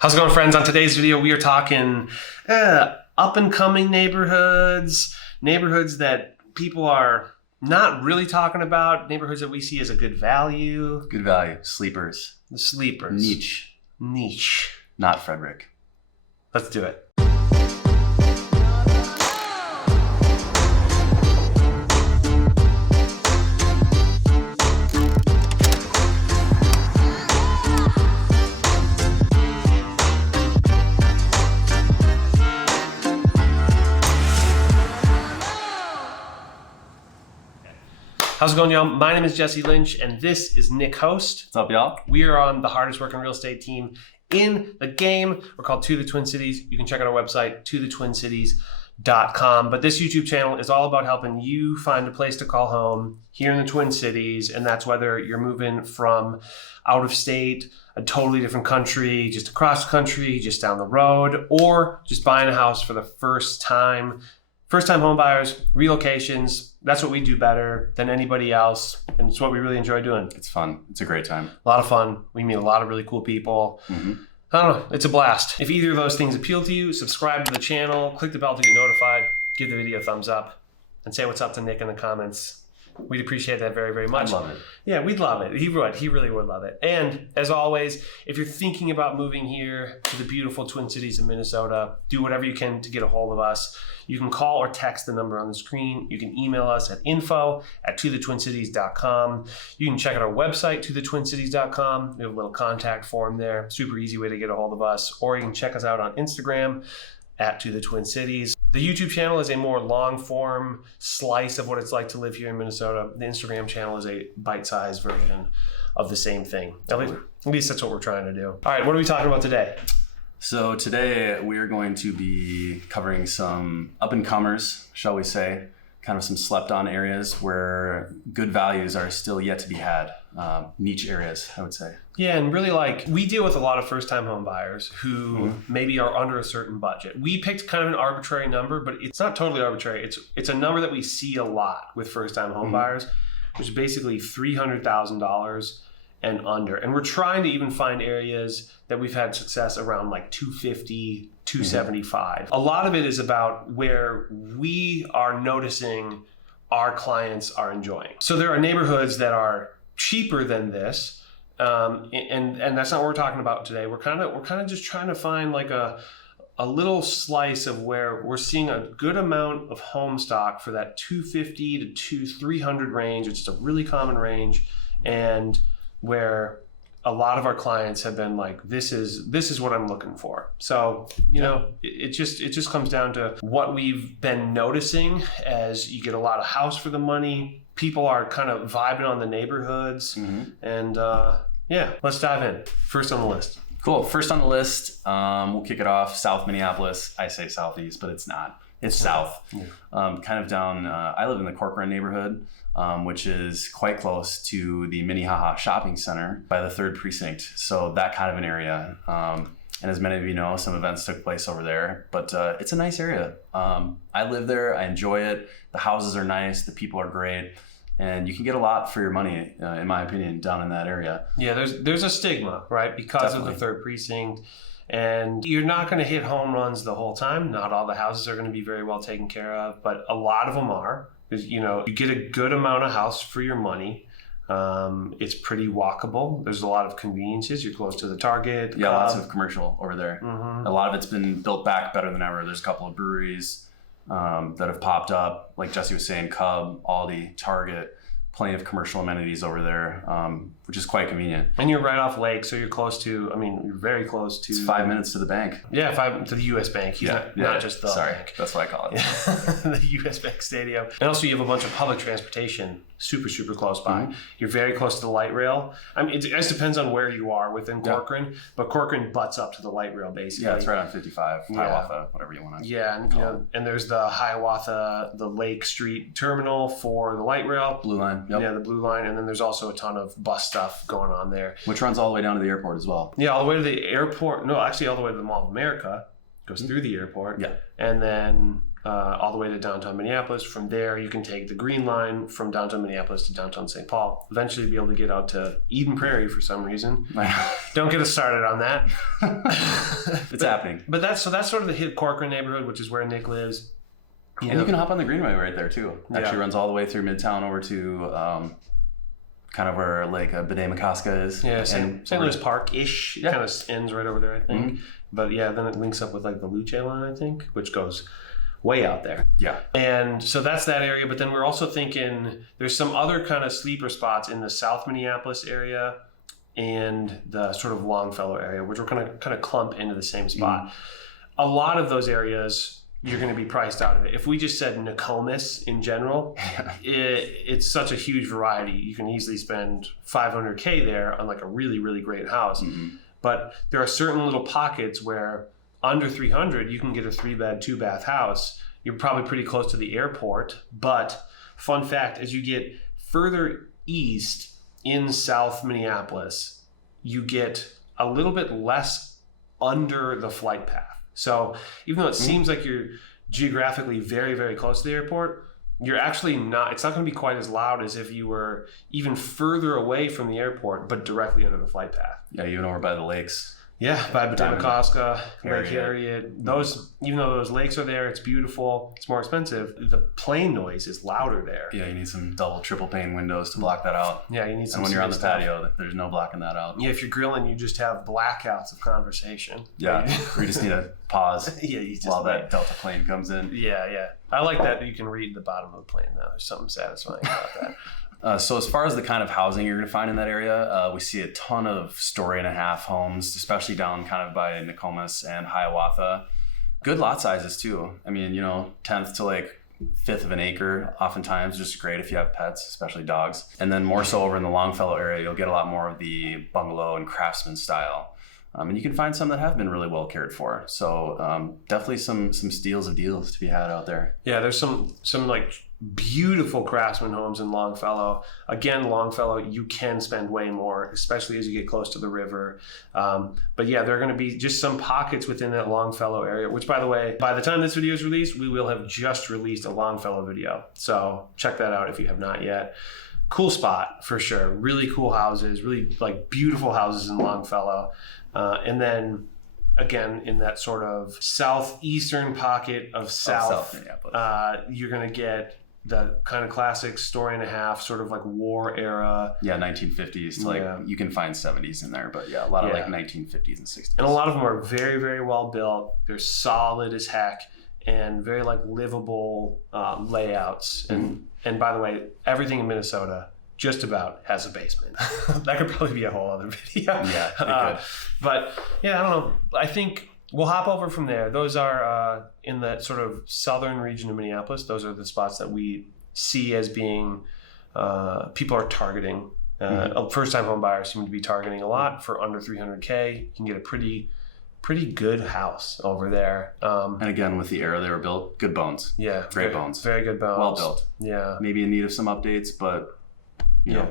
How's it going, friends? On today's video, we are talking up-and-coming neighborhoods that people are not really talking about, neighborhoods that we see as a good value. Good value. Sleepers. The sleepers. Niche. Not Frederick. Let's do it. How's it going, y'all? My name is Jesse Lynch, and this is Nick Host. What's up, y'all? We are on the hardest working real estate team in the game. We're called To the Twin Cities. You can check out our website, tothetwincities.com. But this YouTube channel is all about helping you find a place to call home here in the Twin Cities, and that's whether you're moving from out of state, a totally different country, just across the country, just down the road, or just buying a house for the first time. First-time home buyers, relocations, that's what we do better than anybody else, and it's what we really enjoy doing. It's fun. It's a great time. A lot of fun. We meet a lot of really cool people. I don't know. It's a blast. If either of those things appeal to you, subscribe to the channel, click the bell to get notified, give the video a thumbs up, and say what's up to Nick in the comments. We'd appreciate that very, very much. I love it. Yeah, we'd love it. He would. He really would love it. And as always, if you're thinking about moving here to the beautiful Twin Cities of Minnesota, do whatever you can to get a hold of us. You can call or text the number on the screen. You can email us at info@tothetwincities.com. You can check out our website, tothetwincities.com. We have a little contact form there. Super easy way to get a hold of us. Or you can check us out on Instagram at @tothetwincities. The YouTube channel is a more long-form slice of what it's like to live here in Minnesota. The Instagram channel is a bite-sized version of the same thing. At least that's what we're trying to do. All right, what are we talking about today? So today we are going to be covering some up-and-comers, shall we say, kind of some slept-on areas where good values are still yet to be had. Niche areas, I would say. Yeah, and really we deal with a lot of first-time home buyers who maybe are under a certain budget. We picked kind of an arbitrary number, but it's not totally arbitrary. It's a number that we see a lot with first-time home buyers, which is basically $300,000 and under. And we're trying to even find areas that we've had success around like 250, 275. A lot of it is about where we are noticing our clients are enjoying. So there are neighborhoods that are cheaper than this, and that's not what we're talking about today. We're kind of just trying to find like a little slice of where we're seeing a good amount of home stock for that 250 to 300 range, which is a really common range, and where a lot of our clients have been like, this is what I'm looking for. So, you know, it just comes down to what we've been noticing as you get a lot of house for the money. People are kind of vibing on the neighborhoods. And let's dive in. First on the list. Cool. First on the list, we'll kick it off. South Minneapolis. I say southeast, but it's not. It's south. Kind of down, I live in the Corcoran neighborhood, which is quite close to the Minnehaha Shopping Center by the 3rd Precinct. So that kind of an area. And as many of you know, some events took place over there, but it's a nice area. I live there. I enjoy it. The houses are nice. The people are great. And you can get a lot for your money, in my opinion, down in that area. Yeah, there's a stigma, right? Because Definitely. of the 3rd Precinct. And you're not going to hit home runs the whole time. Not all the houses are going to be very well taken care of, but a lot of them are. You know, you get a good amount of house for your money. It's pretty walkable. There's a lot of conveniences. You're close to the Target. Yeah, lots of commercial over there. A lot of it's been built back better than ever. There's a couple of breweries that have popped up. Like Jesse was saying, Cub, Aldi, Target, plenty of commercial amenities over there, which is quite convenient. And you're right off lake, so you're close to, you're very close to... It's 5 minutes to the bank. Yeah, 5 to the U.S. Bank. Not just the bank. That's what I call it. The U.S. Bank Stadium. And also you have a bunch of public transportation super, super close by. You're very close to the light rail. It just depends on where you are within Corcoran, but Corcoran butts up to the light rail, basically. Yeah, it's right on 55, Hiawatha, whatever you want to call it. And there's the Hiawatha, the Lake Street terminal for the light rail. Blue line. Yeah, the blue line. And then there's also a ton of bus stuff going on there. Which runs all the way down to the airport as well. Yeah, all the way to the airport. No, actually all the way to the Mall of America. Goes through the airport. Yeah. And then all the way to downtown Minneapolis. From there, you can take the Green Line from downtown Minneapolis to downtown St. Paul. Eventually be able to get out to Eden Prairie for some reason. Don't get us started on that. It's happening. But that's sort of the hip Corcoran neighborhood, which is where Nick lives. And you can hop on the Greenway right there too. Actually runs all the way through Midtown over to kind of where like B'nai is. Yeah, St. Louis Park-ish. It kind of ends right over there, I think. Mm-hmm. But yeah, then it links up with like the Luce line, I think, which goes way out there. Yeah. And so that's that area. But then we're also thinking there's some other kind of sleeper spots in the South Minneapolis area and the sort of Longfellow area, which we're going to kind of clump into the same spot. Mm. A lot of those areas, you're going to be priced out of it. If we just said Nokomis in general, it's such a huge variety. You can easily spend $500K there on like a really, really great house. Mm-hmm. But there are certain little pockets where under 300, you can get a 3-bed, 2-bath house. You're probably pretty close to the airport. But fun fact, as you get further east in South Minneapolis, you get a little bit less under the flight path. So even though it seems like you're geographically very, very close to the airport, you're actually not. It's not going to be quite as loud as if you were even further away from the airport, but directly under the flight path. Yeah, even over by the lakes. Yeah, by B'nai, Lake Harriet. Those, even though those lakes are there, it's beautiful. It's more expensive. The plane noise is louder there. Yeah, you need some double, triple pane windows to block that out. Yeah, you need some. And when you're on the patio, there's no blocking that out. Yeah, if you're grilling, you just have blackouts of conversation. Yeah, or you just need to pause. Yeah, you just while that Delta plane comes in. Yeah. I like that you can read the bottom of the plane though. There's something satisfying about that. So as far as the kind of housing you're going to find in that area, we see a ton of 1.5-story homes, especially down kind of by Nokomis and Hiawatha. Good lot sizes too. I mean, 10th to like 1/5 of an acre, oftentimes just great if you have pets, especially dogs. And then more so over in the Longfellow area, you'll get a lot more of the bungalow and craftsman style. And you can find some that have been really well cared for. So definitely some steals of deals to be had out there. Yeah, there's some like beautiful craftsman homes in Longfellow. Again, Longfellow, you can spend way more, especially as you get close to the river. But yeah, there are going to be just some pockets within that Longfellow area, which by the way, by the time this video is released, we will have just released a Longfellow video. So check that out if you have not yet. Cool spot for sure. Really cool houses, really like beautiful houses in Longfellow. And then again, in that sort of southeastern pocket of South Minneapolis, you're going to get the kind of classic 1.5-story, sort of like war era. Yeah, 1950s to like, you can find 70s in there, but yeah, a lot of like 1950s and 60s. And a lot of them are very, very well built. They're solid as heck and very like livable layouts. And by the way, everything in Minnesota just about has a basement. That could probably be a whole other video. Yeah, it could. But yeah, I don't know. I think we'll hop over from there. Those are in the sort of southern region of Minneapolis. Those are the spots that we see as being people are targeting. First-time home buyers seem to be targeting a lot for under 300K. You can get a pretty good house over there. And again, with the era they were built, good bones. Yeah, great bones. Very good bones. Well built. Yeah. Maybe in need of some updates, but you know.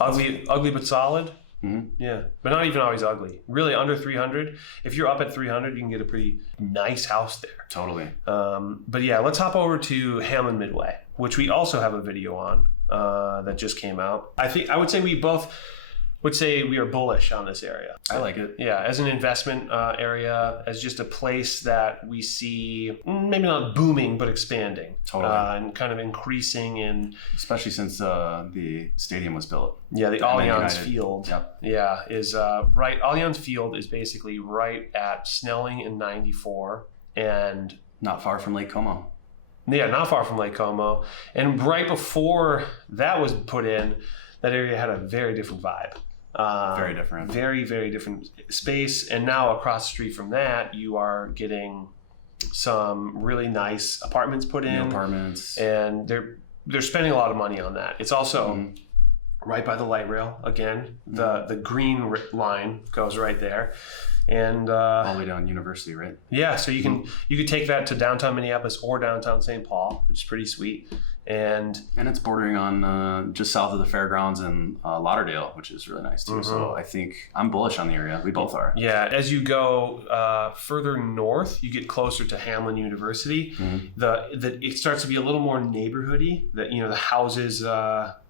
Ugly but solid. Mm-hmm. Yeah, but not even always ugly. Really, under 300. If you're up at 300, you can get a pretty nice house there. Totally. But yeah, let's hop over to Hamlin Midway, which we also have a video on that just came out. I would say we both would say we are bullish on this area. I like it. Yeah, as an investment area, as just a place that we see maybe not booming, but expanding. Totally. And kind of increasing in... Especially since the stadium was built. Yeah, the Allianz Field. Yep. Yeah, is right. Allianz Field is basically right at Snelling and 94. And... Not far from Lake Como. Yeah, not far from Lake Como. And right before that was put in, that area had a very different vibe. Very different. Very, very different space. And now across the street from that, you are getting some really nice apartments put in. New apartments. And they're spending a lot of money on that. It's also right by the light rail. Again, the green line goes right there. And all the way down University, right? Yeah, so you could take that to downtown Minneapolis or downtown St. Paul, which is pretty sweet. And it's bordering on just south of the fairgrounds in Lauderdale, which is really nice too. So I think I'm bullish on the area. We both are. Yeah, as you go further north, you get closer to Hamlin University. It starts to be a little more neighborhoody. The houses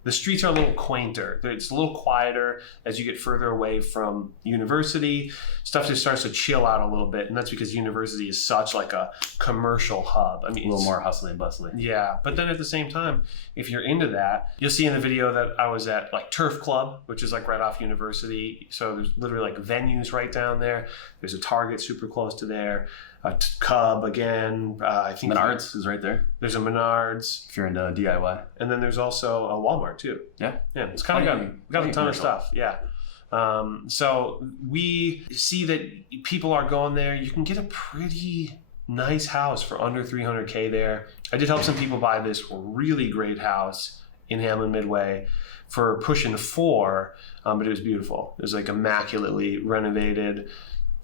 The streets are a little quainter. It's a little quieter as you get further away from University. Stuff just starts to chill out a little bit, and that's because University is such like a commercial hub. I mean, A little more hustly and bustly. Yeah, but then at the same time, if you're into that, you'll see in the video that I was at like Turf Club, which is like right off University. So there's literally like venues right down there. There's a Target super close to there. A Cub again. I think Menards is right there. There's a Menards. If you're into DIY. And then there's also a Walmart too. Yeah. Yeah, it's kind of got a ton of stuff. Yeah. So we see that people are going there. You can get a pretty nice house for under $300K there. I did help some people buy this really great house in Hamlin Midway for pushing $4, but it was beautiful. It was like immaculately renovated.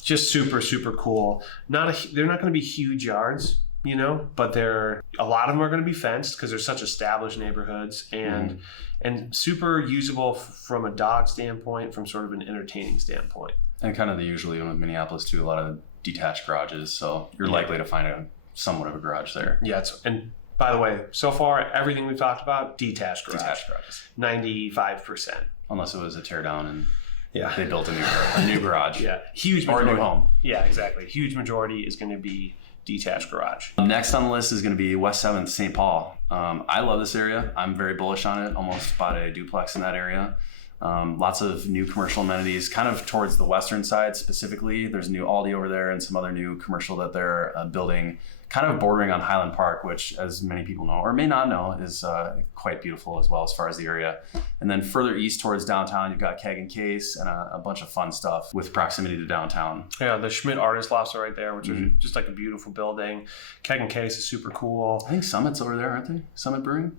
Just super, super cool. They're not going to be huge yards, you know, but a lot of them are going to be fenced because they're such established neighborhoods and super usable from a dog standpoint, from sort of an entertaining standpoint. And kind of the usually with Minneapolis too, a lot of detached garages, so you're likely to find somewhat of a garage there. Yeah, and by the way, so far everything we've talked about, detached garages, 95%. Unless it was a tear down and yeah, they built a new garage. Yeah, huge majority. Or a new home. Yeah, exactly. Huge majority is going to be detached garage. Next on the list is going to be West 7th, St. Paul. I love this area. I'm very bullish on it. Almost bought a duplex in that area. Lots of new commercial amenities, kind of towards the western side specifically. There's a new Aldi over there and some other new commercial that they're building, kind of bordering on Highland Park, which, as many people know or may not know, is quite beautiful as well as far as the area. And then further east towards downtown, you've got Keg and Case and a bunch of fun stuff with proximity to downtown. Yeah, the Schmidt Artist Lofts are right there, which is just like a beautiful building. Keg and Case is super cool. I think Summit's over there, aren't they? Summit Brewing?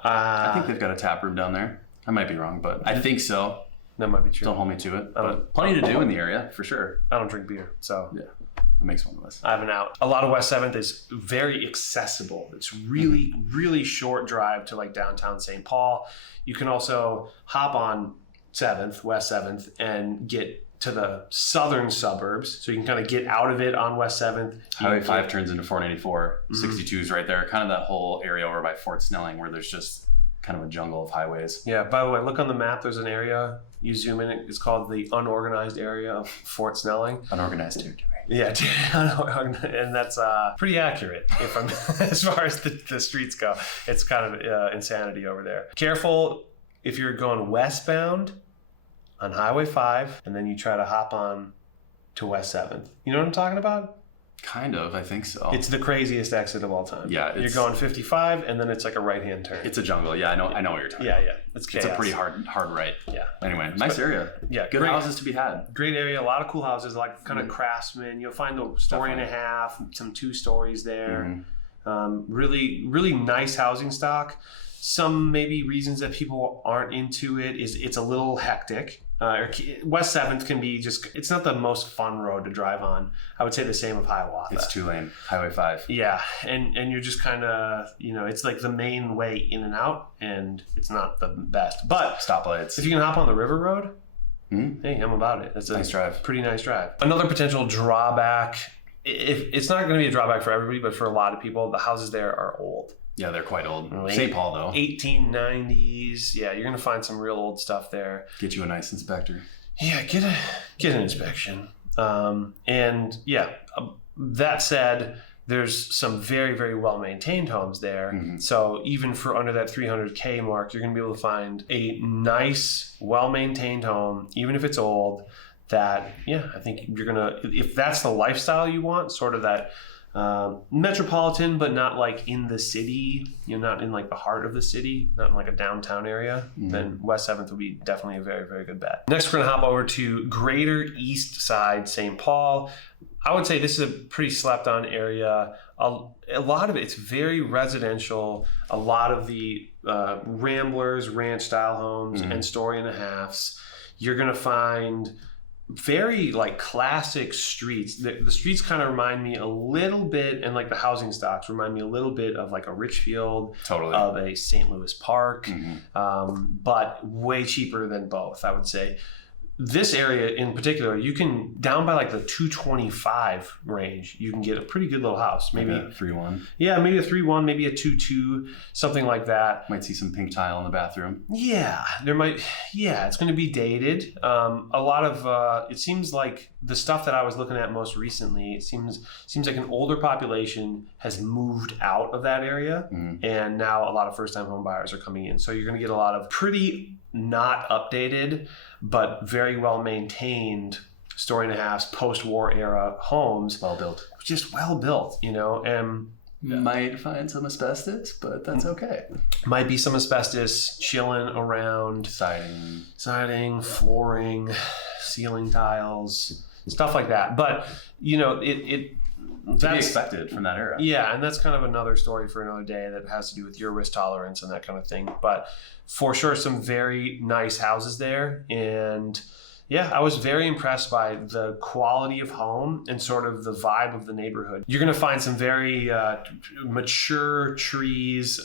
I think they've got a tap room down there. I might be wrong, but I think so. That might be true. Don't hold me to it. But plenty to do in the area, for sure. I don't drink beer, so yeah, it makes one of us. I have an out. A lot of West 7th is very accessible. It's really, really short drive to like downtown St. Paul. You can also hop on 7th, West 7th, and get to the southern suburbs. So you can kind of get out of it on West 7th. Highway 5 turns into 494. 62 is right there. Kind of that whole area over by Fort Snelling where there's just kind of a jungle of highways. Yeah, by the way, look on the map. There's an area. You zoom in. It's called the unorganized area of Fort Snelling. Unorganized territory. Yeah, and that's pretty accurate if I'm as far as the streets go. It's kind of insanity over there. Careful if you're going westbound on Highway 5 and then you try to hop on to West 7th. You know what I'm talking about? Kind of, I think so. It's the craziest exit of all time. Yeah, you're going 55 and then it's like a right-hand turn. It's a jungle. Yeah, I know what you're talking about. Yeah. It's chaos. It's a pretty hard right. Yeah. Anyway, nice area. Yeah, good houses to be had. Great area. A lot of cool houses, like kind of craftsman. You'll find a story and a half, some 2 stories there. Really, really nice housing stock. Some maybe reasons that people aren't into it is it's a little hectic. West 7th can be it's not the most fun road to drive on. I would say the same of Hiawatha. It's 2-lane, Highway 5. Yeah, and you're just kind of, it's like the main way in and out, and it's not the best. But stoplights. If you can hop on the River Road, hey, I'm about it. It's a nice drive. Pretty nice drive. Another potential drawback, if it's not going to be a drawback for everybody, but for a lot of people, the houses there are old. Yeah, they're quite old. St. Paul, though. 1890s. Yeah, you're going to find some real old stuff there. Get you a nice inspector. Yeah, get an inspection. And yeah, that said, there's some very, very well-maintained homes there. So even for under that 300K mark, you're going to be able to find a nice, well-maintained home, even if it's old, that, I think you're going to, if that's the lifestyle you want, sort of that metropolitan, but not like in the city, not in like the heart of the city, not in like a downtown area, then West 7th would be definitely a very, very good bet. Next, we're going to hop over to Greater East Side St. Paul. I would say this is a pretty slept on area. A lot of it's very residential. A lot of the Ramblers, ranch style homes and story and a halves. You're going to find very like classic streets. The streets kind of remind me a little bit, and like the housing stocks remind me a little bit of like a Richfield, of a St. Louis Park, but way cheaper than both, I would say. this area in particular, you can, down by like the 225 range, you can get a pretty good little house. Maybe a 3-1. Yeah, maybe a 3-1, maybe a 2-2, something like that. Might see some pink tile in the bathroom. Yeah, there might. Yeah, it's going to be dated. A lot of it seems like the stuff that I was looking at most recently, it seems like an older population has moved out of that area, and now a lot of first-time home buyers are coming in. So you're going to get a lot of pretty not updated, but very well maintained story and a half post-war era homes. Well built. Just well built, and might find some asbestos, but that's okay. Might be some asbestos chilling around. Siding, flooring, ceiling tiles, stuff like that. But, to be expected from that era. Yeah, and that's kind of another story for another day that has to do with your risk tolerance and that kind of thing. But for sure, some very nice houses there. And yeah, I was very impressed by the quality of home and sort of the vibe of the neighborhood. You're going to find some very mature trees,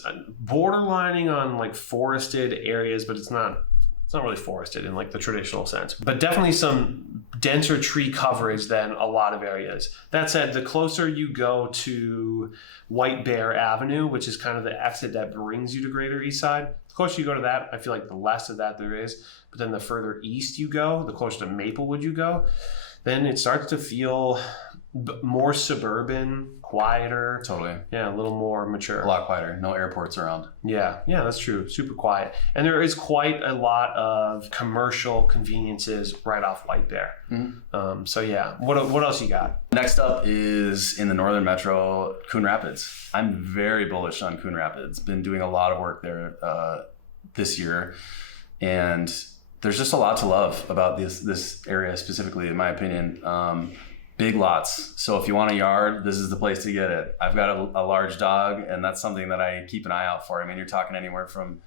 borderlining on like forested areas, but it's not really forested in like the traditional sense, but definitely some denser tree coverage than a lot of areas. That said, the closer you go to White Bear Avenue, which is kind of the exit that brings you to Greater East Side, the closer you go to that, I feel like the less of that there is. But then the further east you go, the closer to Maplewood you go, then it starts to feel more suburban, quieter. Totally. Yeah, a little more mature. A lot quieter. No airports around. Yeah, that's true. Super quiet. And there is quite a lot of commercial conveniences right off White Bear. So yeah, what else you got? Next up is in the northern metro, Coon Rapids. I'm very bullish on Coon Rapids. Been doing a lot of work there this year. And there's just a lot to love about this area specifically, in my opinion. Big lots. So if you want a yard, this is the place to get it. I've got a large dog, and that's something that I keep an eye out for. I mean, you're talking anywhere from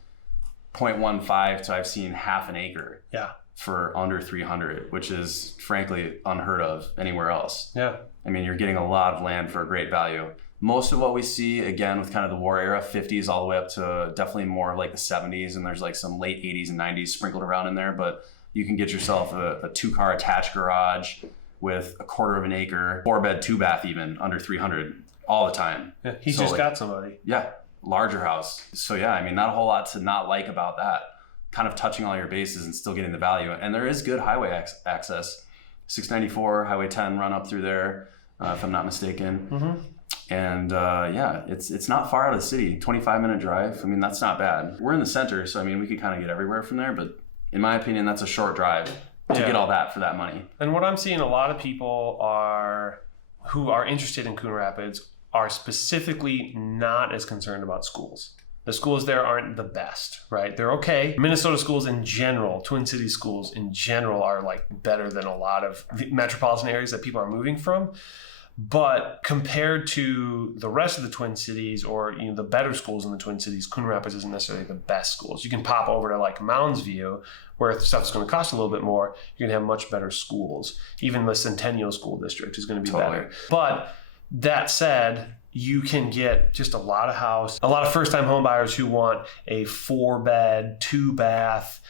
0.15 to I've seen half an acre. Yeah. For under 300, which is frankly unheard of anywhere else. Yeah. I mean, you're getting a lot of land for a great value. Most of what we see, again, with kind of the war era, 50s all the way up to definitely more of like the 70s, and there's like some late 80s and 90s sprinkled around in there, but you can get yourself a 2-car attached garage with a 1/4 of an acre, 4-bed, 2-bath even, under 300 all the time. Yeah, he's just got somebody. Yeah, larger house. So yeah, I mean, not a whole lot to not like about that. Kind of touching all your bases and still getting the value. And there is good highway access. 694, Highway 10 run up through there, if I'm not mistaken. And yeah, it's not far out of the city, 25-minute drive. I mean, that's not bad. We're in the center, so I mean, we could kind of get everywhere from there, but in my opinion, that's a short drive to get all that for that money. And what I'm seeing a lot of people who are interested in Coon Rapids are specifically not as concerned about schools. The schools there aren't the best, right? They're okay. Minnesota schools in general, Twin Cities schools in general, are like better than a lot of the metropolitan areas that people are moving from. But compared to the rest of the Twin Cities, or the better schools in the Twin Cities, Coon Rapids isn't necessarily the best schools. You can pop over to like Mounds View, where stuff's going to cost a little bit more. You're going to have much better schools. Even the Centennial School District is going to be better. But that said, you can get just a lot of first-time home buyers who want a 4-bed, 2-bath,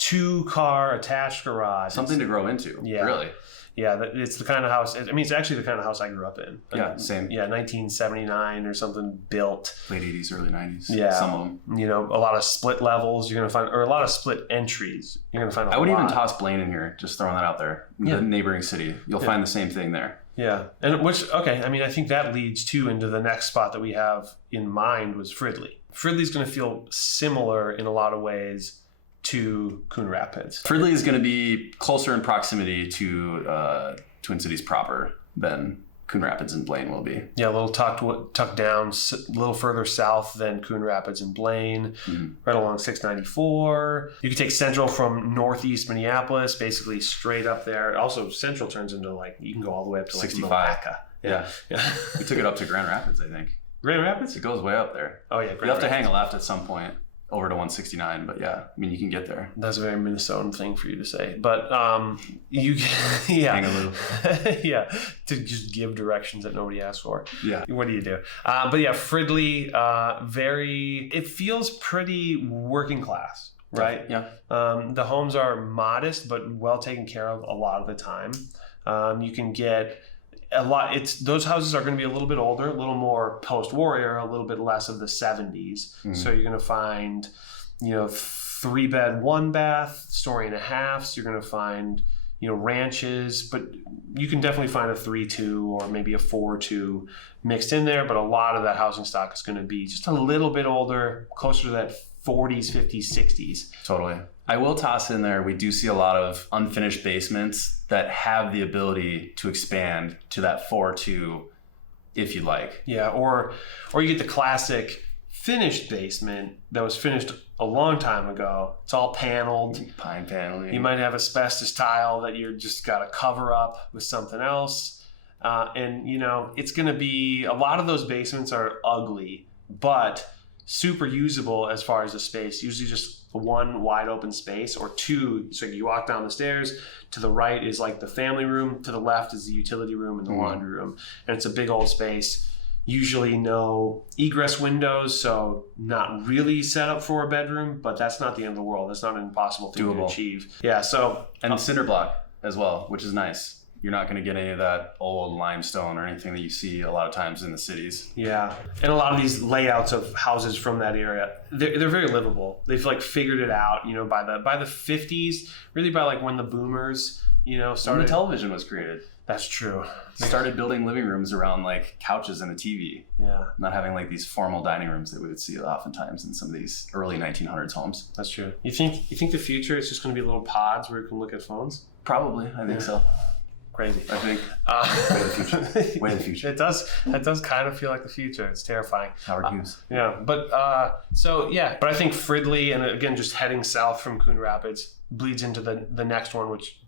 2-car attached garage. Something to grow into, really. Yeah, it's the kind of house, it's actually the kind of house I grew up in. Yeah, same. Yeah, 1979 or something built. Late 80s, early 90s. Yeah. Some of them. A lot of split levels you're going to find, or a lot of split entries. You're going to find I would even toss Blaine in here, just throwing that out there. The neighboring city. You'll find the same thing there. Yeah. And I think that leads into the next spot that we have in mind was Fridley. Fridley's going to feel similar in a lot of ways to Coon Rapids. Fridley is going to be closer in proximity to Twin Cities proper than Coon Rapids and Blaine will be. Yeah, a little tucked down, a little further south than Coon Rapids and Blaine, right along 694. You can take Central from northeast Minneapolis, basically straight up there. Also, Central turns into you can go all the way up to 65. Malacca. Yeah. We took it up to Grand Rapids, I think. Grand Rapids? It goes way up there. Oh, yeah. You have to hang a left at some point over to 169, but yeah, I mean, you can get there. That's a very Minnesotan thing for you to say, but you hang a loop. Yeah, to just give directions that nobody asked for. Yeah. What do you do? But yeah, Fridley, it feels pretty working class right? Yeah. The homes are modest but well taken care of a lot of the time. You can get a lot. Those houses are going to be a little bit older, a little more post-war era, a little bit less of the 70s. So you're going to find, 3-bed, 1-bath, story and a half. So you're going to find, ranches, but you can definitely find a 3-2 or maybe a 4-2 mixed in there. But a lot of that housing stock is going to be just a little bit older, closer to that 40s, 50s, 60s. Totally. I will toss in there, we do see a lot of unfinished basements that have the ability to expand to that 4-2 if you like. Yeah, or you get the classic finished basement that was finished a long time ago. It's all paneled. Pine paneling. You might have asbestos tile that you're just got to cover up with something else. And, it's going to be, a lot of those basements are ugly, but super usable as far as the space. Usually just one wide open space or two. So you walk down the stairs, to the right is like the family room, to the left is the utility room and the laundry room. And it's a big old space. Usually no egress windows, so not really set up for a bedroom, but that's not the end of the world. That's not an impossible thing to achieve. Yeah, so... And cinder block as well, which is nice. You're not going to get any of that old limestone or anything that you see a lot of times in the cities. Yeah, and a lot of these layouts of houses from that area, they're very livable. They've figured it out, by the 50s, really by when the boomers, started. When the television was created. That's true. Started building living rooms around couches and a TV. Yeah. Not having these formal dining rooms that we would see oftentimes in some of these early 1900s homes. That's true. You think the future is just going to be little pods where you can look at phones? Probably, I think so. Crazy. I think. Way the future. Way the future. It does kind of feel like the future. It's terrifying. Howard Hughes. Yeah, but but I think Fridley, and again, just heading south from Coon Rapids, bleeds into the next one, which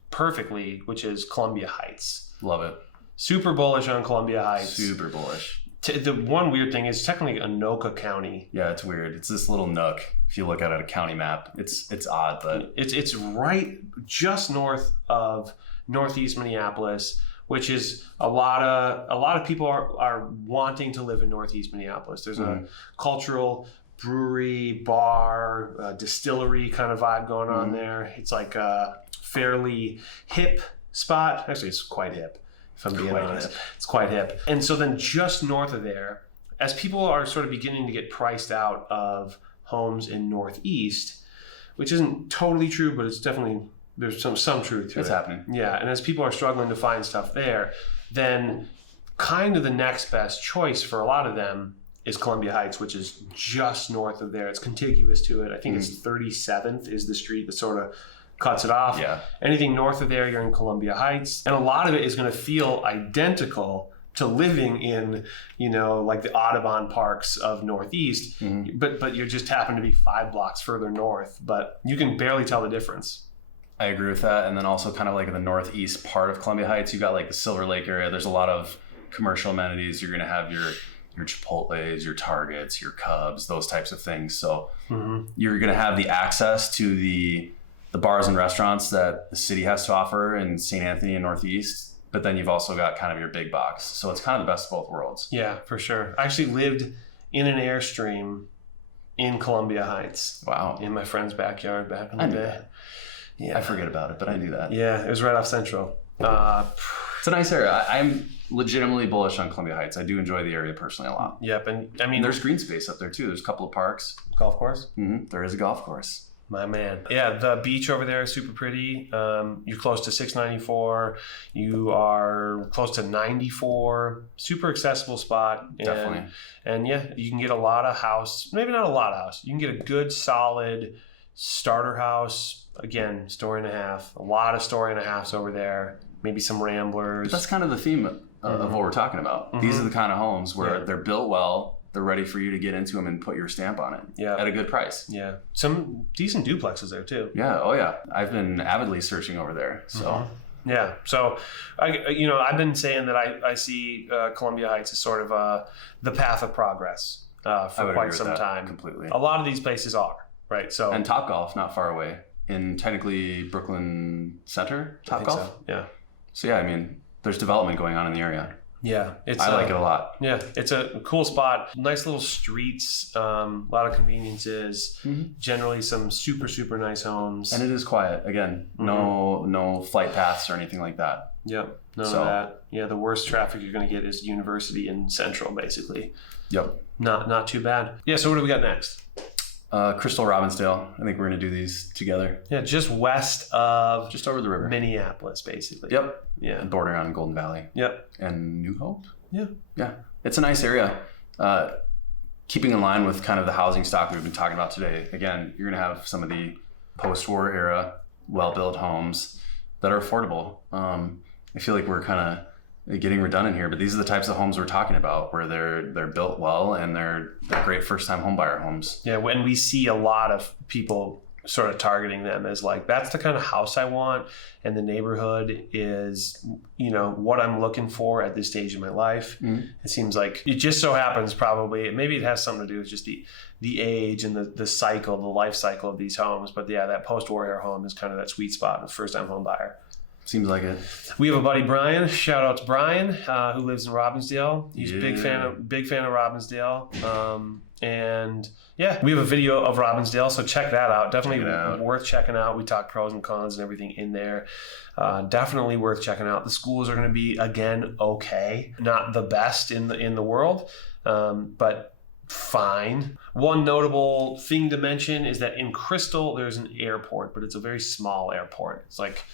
is Columbia Heights. Love it. Super bullish on Columbia Heights. Super bullish. The one weird thing is technically Anoka County. Yeah, it's weird. It's this little nook. If you look at it, a county map, it's odd, but it's right just north of Northeast Minneapolis, which is a lot of people are wanting to live in Northeast Minneapolis. There's a cultural brewery, bar, distillery kind of vibe going on there. It's like a fairly hip spot. Actually, it's quite hip, if I'm being honest. It's quite hip. And so then just north of there, as people are sort of beginning to get priced out of homes in Northeast, which isn't totally true, but it's definitely... There's some truth to it. It's happening. Yeah, and as people are struggling to find stuff there, then kind of the next best choice for a lot of them is Columbia Heights, which is just north of there. It's contiguous to it. I think it's 37th is the street that sort of cuts it off. Yeah. Anything north of there, you're in Columbia Heights. And a lot of it is going to feel identical to living in, the Audubon parks of Northeast, but you just happen to be 5 blocks further north, but you can barely tell the difference. I agree with that. And then also kind of in the northeast part of Columbia Heights, you've got the Silver Lake area. There's a lot of commercial amenities. You're going to have your Chipotles, your Targets, your Cubs, those types of things. So you're going to have the access to the bars and restaurants that the city has to offer in St. Anthony and Northeast. But then you've also got kind of your big box. So it's kind of the best of both worlds. Yeah, for sure. I actually lived in an Airstream in Columbia Heights. Wow. In my friend's backyard back in the day. Yeah, I forget about it, but I knew that. Yeah, it was right off Central. It's a nice area. I'm legitimately bullish on Columbia Heights. I do enjoy the area personally a lot. Yep, and there's green space up there too. There's a couple of parks. Golf course? There is a golf course. My man. Yeah, the beach over there is super pretty. You're close to 694. You are close to 94. Super accessible spot. Definitely. And yeah, you can get a lot of house. Maybe not a lot of house. You can get a good solid starter house. Again, story and a half. A lot of story and a halves over there. Maybe some ramblers. But that's kind of the theme of what we're talking about. These are the kind of homes where they're built well. They're ready for you to get into them and put your stamp on it. Yeah. At a good price. Yeah. Some decent duplexes there too. Yeah. Oh yeah. I've been avidly searching over there. So. Yeah. So, I've been saying that I see Columbia Heights as sort of the path of progress for quite some time. Completely. A lot of these places are, right? So. And Topgolf, not far away. In technically Brooklyn Center, Topgolf. So. Yeah. So yeah, there's development going on in the area. Yeah, I like it a lot. Yeah, it's a cool spot. Nice little streets, a lot of conveniences, generally some super, super nice homes. And it is quiet. Again, no flight paths or anything like that. Yep, none of that. Yeah, the worst traffic you're going to get is University and Central, basically. Yep. Not too bad. Yeah, so what do we got next? Crystal, Robinsdale. I think we're going to do these together. Yeah, just west of... Just over the river. Minneapolis, basically. Yep. Yeah. Bordering on Golden Valley. Yep. And New Hope? Yeah. Yeah. It's a nice area. Keeping in line with kind of the housing stock we've been talking about today. Again, you're going to have some of the post-war era well-built homes that are affordable. I feel like we're kind of getting redundant here, but these are the types of homes we're talking about where they're built well and they're great first-time homebuyer homes. Yeah, when we see a lot of people sort of targeting them as like, that's the kind of house I want, and the neighborhood is, what I'm looking for at this stage of my life. It seems like it just so happens probably, maybe it has something to do with just the age and the cycle, the life cycle of these homes. But yeah, that post-war era home is kind of that sweet spot of first-time home buyer. Seems like it. We have a buddy, Brian. Shout out to Brian, who lives in Robinsdale. He's a big fan of Robinsdale. And yeah, we have a video of Robinsdale, so check that out. Definitely worth checking out. We talk pros and cons and everything in there. Definitely worth checking out. The schools are going to be, again, okay. Not the best in the world, but fine. One notable thing to mention is that in Crystal, there's an airport, but it's a very small airport. It's like,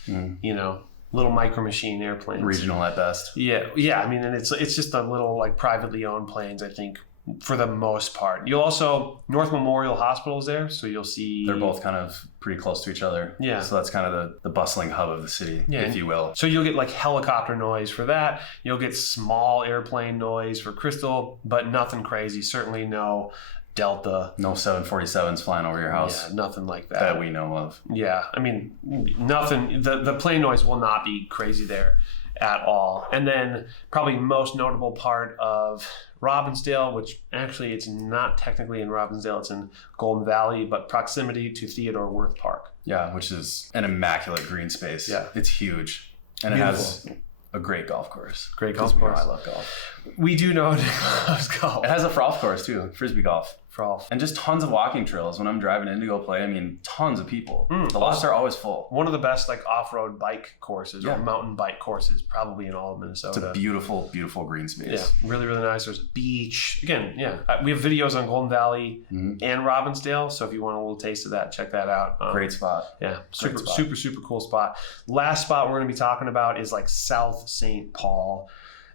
little micro machine airplanes. Regional at best. Yeah. I mean, and it's just a little like privately owned planes, I think, for the most part. You'll also, North Memorial Hospital is there, so you'll see... They're both kind of pretty close to each other. Yeah. So that's kind of the bustling hub of the city, if you will. So you'll get like helicopter noise for that. You'll get small airplane noise for Crystal, but nothing crazy. Certainly no Delta. No 747s flying over your house. Yeah, nothing like that. That we know of. Yeah, I mean, nothing. The plane noise will not be crazy there at all. And then probably most notable part of Robinsdale, which actually it's not technically in Robinsdale, it's in Golden Valley, but proximity to Theodore Wirth Park. Yeah, which is an immaculate green space. Yeah. It's huge. And Beautiful. It has a great golf course. Great golf course. I love golf. We do know it loves golf. It has a frolf course too, frisbee golf. Frolf. And just tons of walking trails when I'm driving in to go play. I mean, tons of people. The lots are always full. One of the best like off-road bike courses or mountain bike courses probably in all of Minnesota. It's a beautiful, beautiful green space. Yeah, really, really nice. There's a beach. Again, we have videos on Golden Valley and Robinsdale, so if you want a little taste of that, check that out. Great spot. Yeah, super cool spot. Last spot we're going to be talking about is like South St. Paul.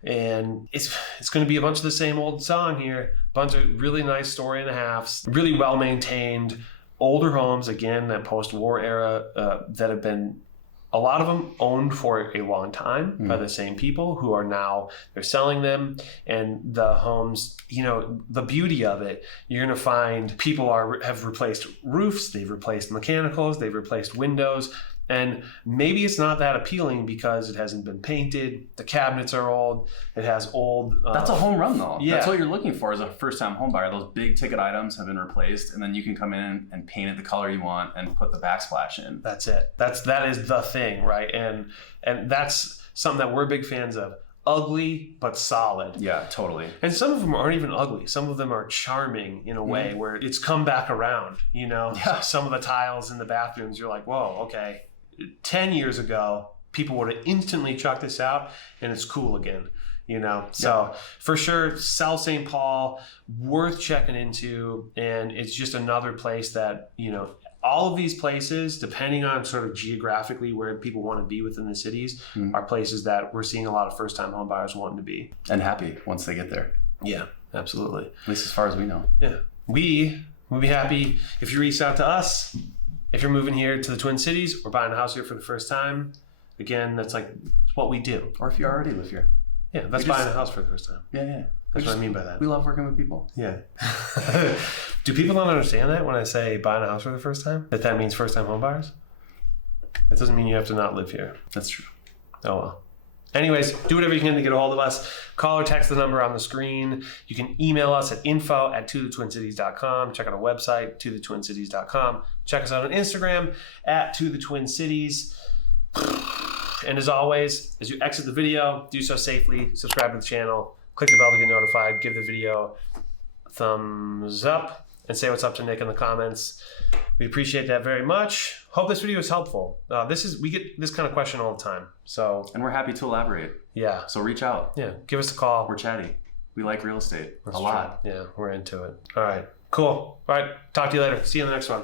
And it's going to be a bunch of the same old song here. Bunch of really nice story and a halves, really well maintained older homes, again, that post-war era that have been, a lot of them owned for a long time by the same people who are now, they're selling them. And the homes, the beauty of it, you're going to find people have replaced roofs, they've replaced mechanicals, they've replaced windows. And maybe it's not that appealing because it hasn't been painted. The cabinets are old. It has old... That's a home run, though. Yeah. That's what you're looking for as a first-time home buyer. Those big ticket items have been replaced, and then you can come in and paint it the color you want and put the backsplash in. That's it. That is the thing, right? And that's something that we're big fans of. Ugly, but solid. Yeah, totally. And some of them aren't even ugly. Some of them are charming in a way where it's come back around, Yeah. Some of the tiles in the bathrooms, you're like, whoa, okay. 10 years ago, people would have instantly chucked this out and it's cool again, So for sure, South St. Paul, worth checking into. And it's just another place that, all of these places, depending on sort of geographically where people want to be within the cities, are places that we're seeing a lot of first-time home buyers wanting to be. And happy once they get there. Yeah, absolutely. At least as far as we know. Yeah. We would be happy if you reached out to us. If you're moving here to the Twin Cities or buying a house here for the first time, again, that's like what we do. Or if you already live here. Yeah, that's buying a house for the first time. Yeah. That's what I mean by that. We love working with people. Yeah. Do people not understand that when I say buying a house for the first time? That means first-time home buyers? That doesn't mean you have to not live here. That's true. Oh, well. Anyways, do whatever you can to get a hold of us. Call or text the number on the screen. You can email us at info@tothetwincities.com. Check out our website, tothetwincities.com. Check us out on Instagram @tothetwincities. And as always, as you exit the video, do so safely. Subscribe to the channel. Click the bell to get notified. Give the video a thumbs up. And say what's up to Nick in the comments. We appreciate that very much. Hope this video is helpful. We get this kind of question all the time. And we're happy to elaborate. Yeah. So reach out. Yeah. Give us a call. We're chatty. We like real estate. That's a lot. True. Yeah, we're into it. All right. Cool. All right. Talk to you later. See you in the next one.